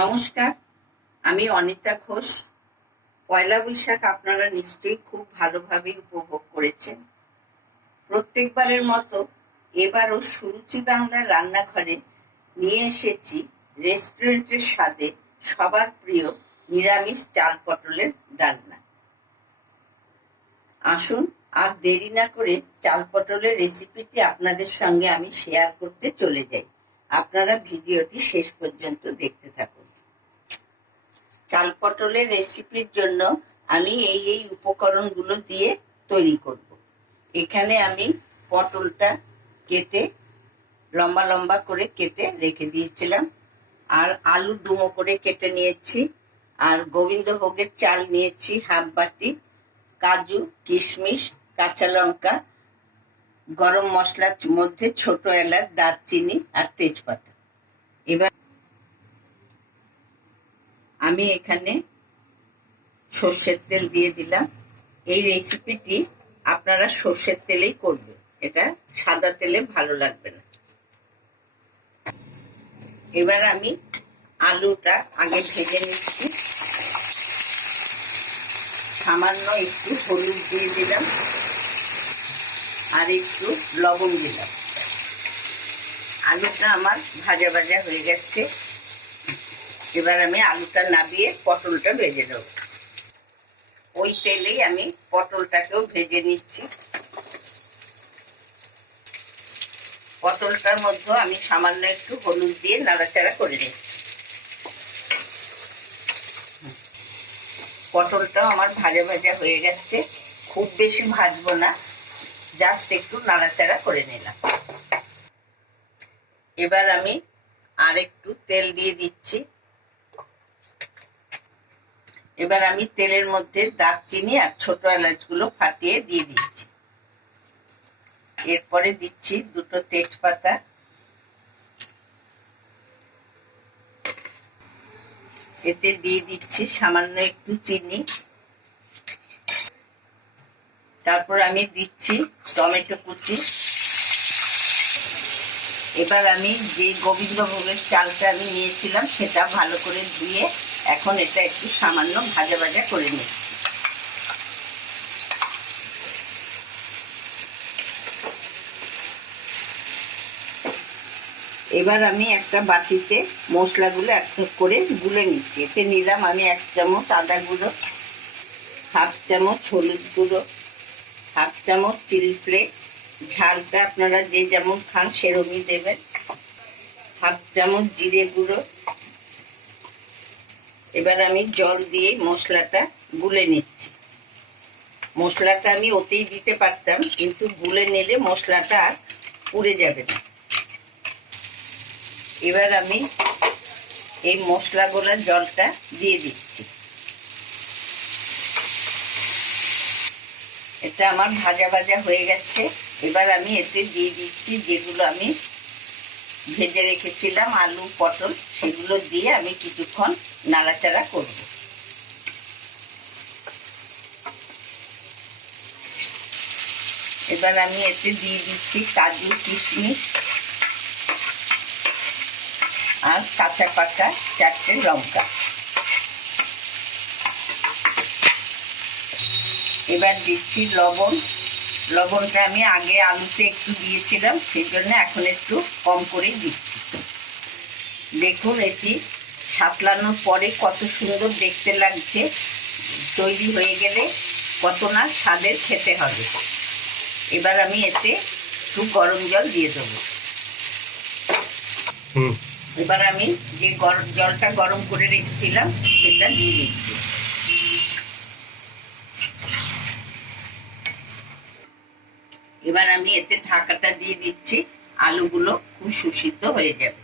নমস্কার, আমি অনিতা ঘোষ। পয়লা বৈশাখ আপনারা নিশ্চয়ই খুব ভালোভাবে উপভোগ করেছেন। প্রত্যেকবারের মতো এবারও সুরুচি বাংলার রান্নাঘরে নিয়ে এসেছি রেস্টুরেন্টের স্বাদে সবার প্রিয় নিরামিষ চাল পটলের রান্না। আসুন আর দেরি না করে চাল পটলের রেসিপিটি আপনাদের সঙ্গে আমি শেয়ার করতে চলে যাই। আপনারা ভিডিওটি শেষ পর্যন্ত দেখতে থাকুন। চাল পটলের রেসিপির জন্য আমি এই উপকরণগুলো দিয়ে তৈরি করব। এখানে আমি পটলটা কেটে লম্বা লম্বা করে কেটে রেখে দিয়েছিলাম, আর আলু ডুমো করে কেটে নিয়েছি, আর গোবিন্দভোগের চাল নিয়েছি হাফ বাটি, কাজু, কিশমিশ, কাঁচা লঙ্কা, গরম মশলার মধ্যে ছোট এলাচ, দারচিনি আর তেজপাতা। এবার আমি এখানে সর্ষের তেল দিয়ে দিলাম। এই রেসিপিটি আপনারা সর্ষের তেলেই করবেন, এটা সাদা তেলে ভালো লাগবে না। এবার আমি আলুটা আগে ভেজে নিচ্ছি। সামান্য একটু হলুদ দিয়ে দিলাম আর একটু লবণ দিলাম। আলুটা আমার ভাজা ভাজা হয়ে গেছে। এবার আমি আলুটা নামিয়ে পটলটা ভেজে দেবো। ওই তেলেই আমি পটলটাকেও ভেজে নিচ্ছি। পটলটার মধ্যে আমি সামান্য একটু হলুদ দিয়ে নাড়াচাড়া করে নিচ্ছি। পটলটাও আমার ভাজা ভাজা হয়ে গেছে, খুব বেশি ভাজবো না, জাস্ট একটু নাড়াচাড়া করে নিলাম। এবার আমি আর একটু তেল দিয়ে দিচ্ছি। এবার আমি তেলের মধ্যে দারচিনি আর ছোট এলাচগুলো ফাটিয়ে দিয়ে দিচ্ছি। এরপরে দিচ্ছি দুটো তেজপাতা, এতে দিয়ে দিচ্ছি সামান্য একটু চিনি। তারপর আমি দিচ্ছি টমেটো কুচি। এবার আমি যে গোবিন্দভোগের চালটা আমি নিয়েছিলাম সেটা ভালো করে ধুয়ে এখন এটা একটু সামান্য ভাজা ভাজা করে নিচ্ছি। এবার আমি একটা বাটিতে মশলাগুলো এক করে গুলে নিচ্ছি। এতে নিলাম আমি 1 চামচ আদা গুঁড়ো, হাফ চামচ হলুদ গুঁড়ো, হাফ চামচ চিলি ফ্লেক্স, ঝালটা আপনারা যে যেমন খান সেরকমই দেবেন, হাফ চামচ জিরে গুঁড়ো। এবার আমি জল দিয়ে মশলাটা গুলে নিচ্ছি। মশলাটা আমি ওতেই দিতে পারতাম, কিন্তু গুলে নিলে মশলাটা আর পুড়ে যাবে না। এবার আমি এই মশলা গোলার জলটা দিয়ে দিচ্ছি। এটা আমার ভাজা ভাজা হয়ে গেছে। এবার আমি এতে দিয়ে দিচ্ছি যেগুলো আমি ভেজে রেখেছিলাম আলু পটল, সেগুলো দিয়ে আমি কিছুক্ষণ নাড়াচাড়া করব। এবার আমি এতে দিয়ে দিচ্ছি কাজু, কিশমিশ আর কাঁচা পাকা 4টে লঙ্কা। এবার দিচ্ছি লবণ। লবণটা আমি আগে আলুতে একটু দিয়েছিলাম, সেই জন্য এখন একটু কম করেই দিচ্ছি। দেখুন এটি সাতলানোর পরে কত সুন্দর দেখতে লাগছে। তৈরি হয়ে গেলে কত না স্বাদের খেতে হবে। এবার আমি এতে একটু গরম জল দিয়ে দেবো। এবার আমি যে জলটা গরম করে রেখেছিলাম সেটা দিয়ে দিচ্ছি। এবার আমি এতে ঢাকাটা দিয়ে দিচ্ছি, আলুগুলো খুব সুসিদ্ধ হয়ে যাবে।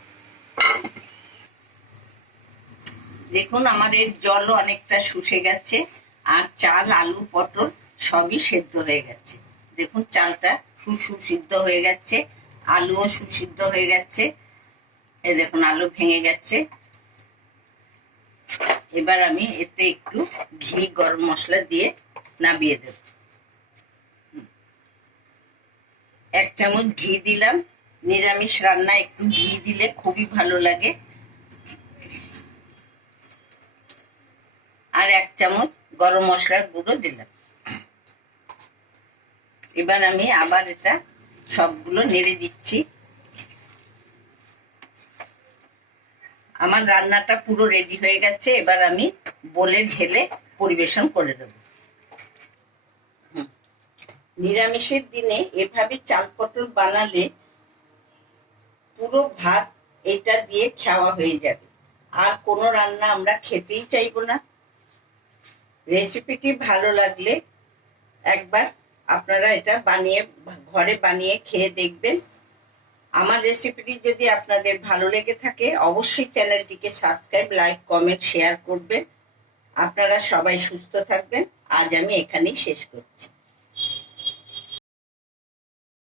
দেখুন আমার এর জলও অনেকটা শুষে গেছে, আর চাল, আলু, পটল সবই সেদ্ধ হয়ে গেছে। দেখুন চালটা সুসিদ্ধ হয়ে গেছে, আলুও সুসিদ্ধ হয়ে গেছে। এই দেখুন আলু ভেঙে গেছে। এবার আমি এতে একটু ঘি, গরম মশলা দিয়ে নামিয়ে দেব। 1 চামচ ঘি দিলাম। নিরামিষ রান্না একটু ঘি দিলে খুবই ভালো লাগে। আর 1 চামচ গরম মশলার গুঁড়ো দিলাম। এবার আমি আবার এটা সবগুলো নেড়ে দিচ্ছি। আমার রান্নাটা পুরো রেডি হয়ে গেছে। এবার আমি বলে ঢেলে পরিবেশন করে দেব। নিরামিষের দিনে এভাবে চাল পটল বানালে পুরো ভাত এটা দিয়ে খাওয়া হয়ে যাবে, আর কোনো রান্না আমরা খেতেই চাইবো না। রেসিপিটি ভালো লাগলে একবার আপনারা এটা ঘরে বানিয়ে খেয়ে দেখবেন। আমার রেসিপিটি যদি আপনাদের ভালো লেগে থাকে অবশ্যই চ্যানেলটিকে সাবস্ক্রাইব, লাইক, কমেন্ট, শেয়ার করবেন। আপনারা সবাই সুস্থ থাকবেন। আজ আমি এখানেই শেষ করছি।